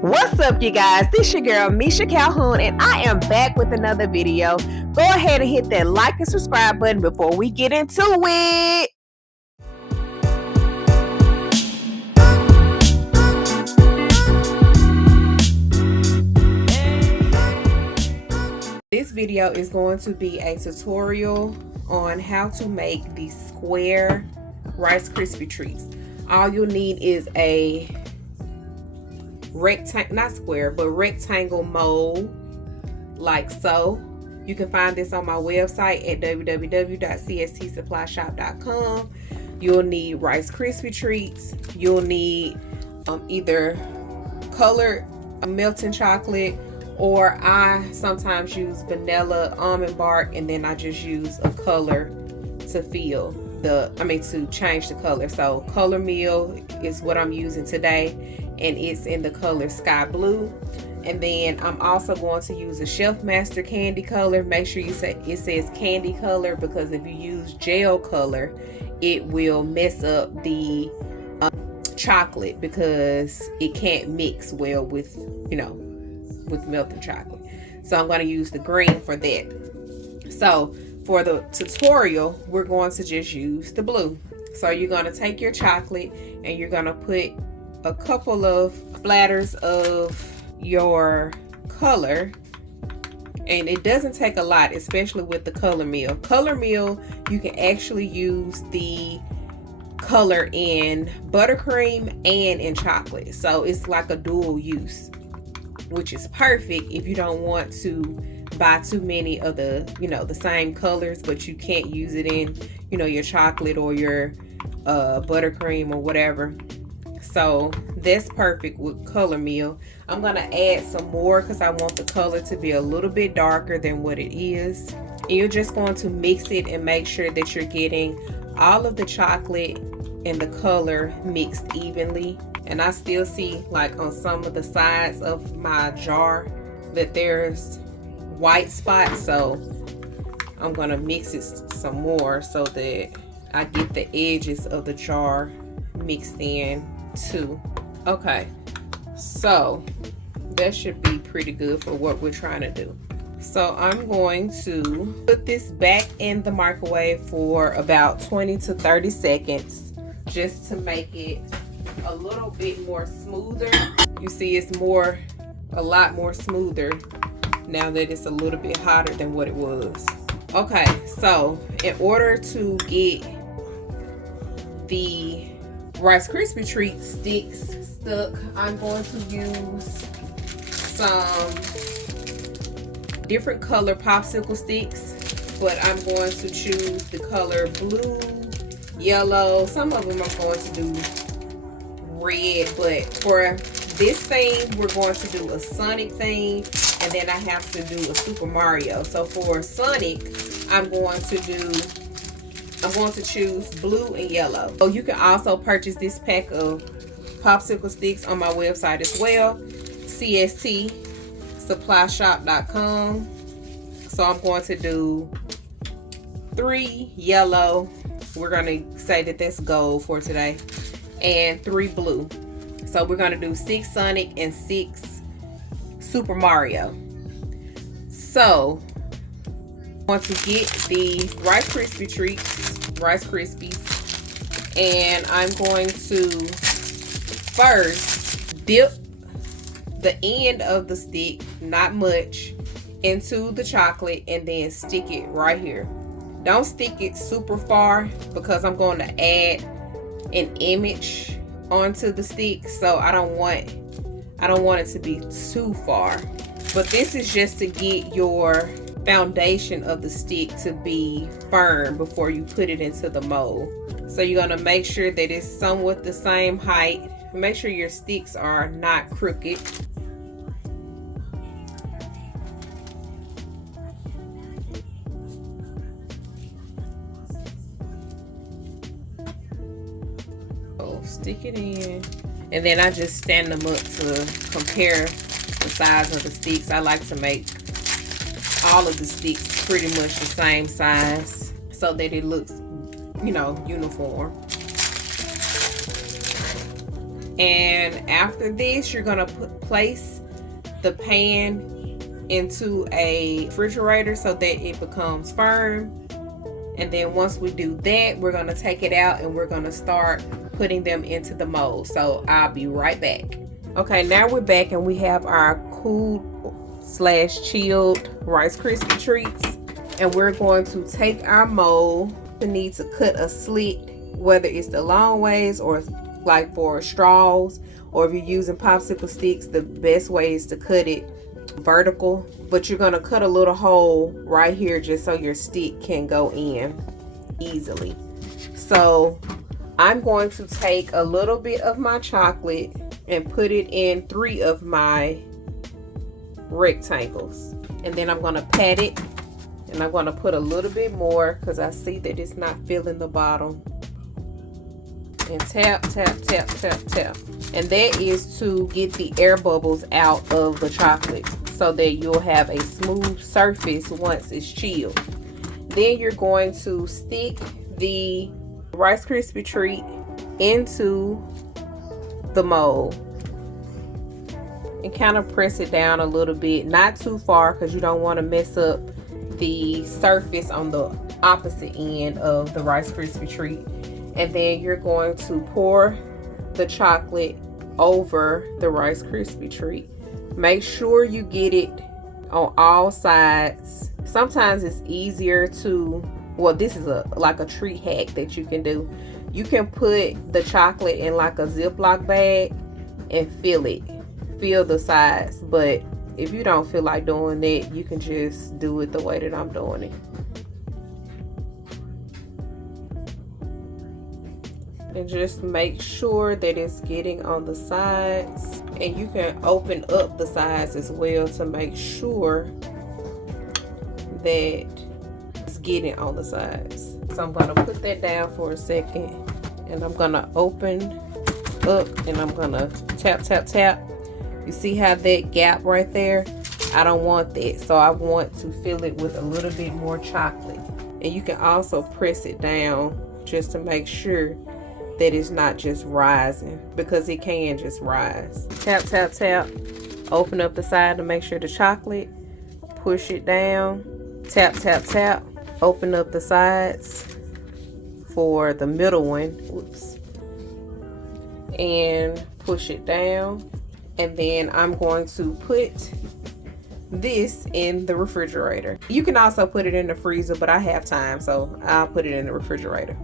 What's up, you guys? This your girl Misha Calhoun, and I am back with another video. Go ahead and hit that like and subscribe button before we get into it. This video is going to be a tutorial on how to make the square Rice Krispy Treats. All you'll need is a rectangle, not square, but rectangle mold, like so. You can find this on my website at www.cstsupplyshop.com. You'll need Rice Krispy Treats. You'll need either colored melting chocolate, or I sometimes use vanilla almond bark, and then I just use a color to fill to change the color. So color meal is what I'm using today, and it's in the color sky blue. And then I'm also going to use a Chef Master candy color. Make sure it says candy color, because if you use gel color, it will mess up the chocolate, because it can't mix well with melted chocolate. So I'm going to use the green for that. So for the tutorial, we're going to just use the blue. So you're going to take your chocolate and you're going to put a couple of splatters of your color, and it doesn't take a lot, especially with the color meal. Color meal, you can actually use the color in buttercream and in chocolate, so it's like a dual use, which is perfect if you don't want to buy too many of the the same colors, but you can't use it in your chocolate or your buttercream or whatever. So that's perfect with color meal. I'm gonna add some more because I want the color to be a little bit darker than what it is. And you're just going to mix it and make sure that you're getting all of the chocolate and the color mixed evenly. And I still see, like, on some of the sides of my jar that there's white spots, so I'm gonna mix it some more so that I get the edges of the jar mixed in too. Okay, so that should be pretty good for what we're trying to do. So I'm going to put this back in the microwave for about 20 to 30 seconds just to make it a little bit more smoother. You see, it's a lot more smoother now that it's a little bit hotter than what it was. Okay, so in order to get the Rice Krispy Treat sticks stuck, I'm going to use some different color popsicle sticks, but I'm going to choose the color blue, yellow. Some of them I'm going to do red, but for this theme we're going to do a Sonic theme, and then I have to do a Super Mario. So for Sonic, I'm going to choose blue and yellow. So you can also purchase this pack of popsicle sticks on my website as well, cstsupplyshop.com. So I'm going to do 3 yellow. We're going to say that that's gold for today, and 3 blue. So we're going to do 6 Sonic and 6 Super Mario. So I want to get the Rice Krispy Treats, Rice Krispies, and I'm going to first dip the end of the stick, not much, into the chocolate, and then stick it right here. Don't stick it super far, because I'm going to add an image onto the stick, so I don't want it to be too far. But this is just to get your foundation of the stick to be firm before you put it into the mold. So you're going to make sure that it's somewhat the same height. Make sure your sticks are not crooked. So stick it in, and then I just stand them up to compare the size of the sticks. I like to make all of the sticks pretty much the same size so that it looks uniform. And after this, you're gonna place the pan into a refrigerator so that it becomes firm. And then once we do that, we're gonna take it out and we're gonna start putting them into the mold. So I'll be right back. Okay, now we're back and we have our cooled/chilled Rice Krispy Treats. And we're going to take our mold. We need to cut a slit, whether it's the long ways or like for straws, or if you're using popsicle sticks, the best way is to cut it vertical. But you're going to cut a little hole right here just so your stick can go in easily. So I'm going to take a little bit of my chocolate and put it in 3 of my rectangles, and then I'm going to pat it, and I'm going to put a little bit more because I see that it's not filling the bottom. And tap, tap, tap, tap, tap. And that is to get the air bubbles out of the chocolate so that you'll have a smooth surface once it's chilled. Then you're going to stick the Rice Krispy Treat into the mold and kind of press it down a little bit, not too far because you don't want to mess up the surface on the opposite end of the Rice Krispy Treat. And then you're going to pour the chocolate over the Rice Krispy Treat. Make sure you get it on all sides. Sometimes it's easier to, well, this is like a treat hack that you can do. You can put the chocolate in like a Ziploc bag and fill the sides. But if you don't feel like doing that, you can just do it the way that I'm doing it. And just make sure that it's getting on the sides, and you can open up the sides as well to make sure that it's getting on the sides. So I'm going to put that down for a second, and I'm going to open up and I'm going to tap, tap, tap. You see how that gap right there? I don't want that, so I want to fill it with a little bit more chocolate. And you can also press it down just to make sure that it's not just rising, because it can just rise. Tap, tap, tap. Open up the side to make sure the chocolate. Push it down. Tap, tap, tap. Open up the sides for the middle one. Whoops. And push it down. And then I'm going to put this in the refrigerator. You can also put it in the freezer, but I have time, so I'll put it in the refrigerator.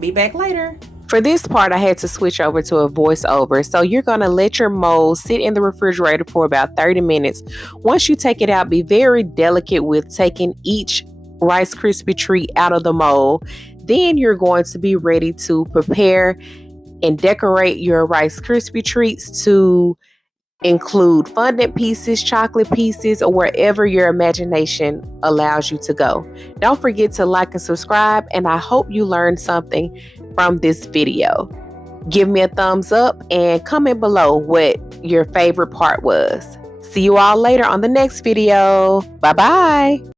Be back later. For this part, I had to switch over to a voiceover. So you're going to let your mold sit in the refrigerator for about 30 minutes. Once you take it out, be very delicate with taking each Rice Krispy Treat out of the mold. Then you're going to be ready to prepare and decorate your Rice Krispy Treats to include fondant pieces, chocolate pieces, or wherever your imagination allows you to go. Don't forget to like and subscribe, and I hope you learned something from this video. Give me a thumbs up and comment below what your favorite part was. See you all later on the next video. Bye bye.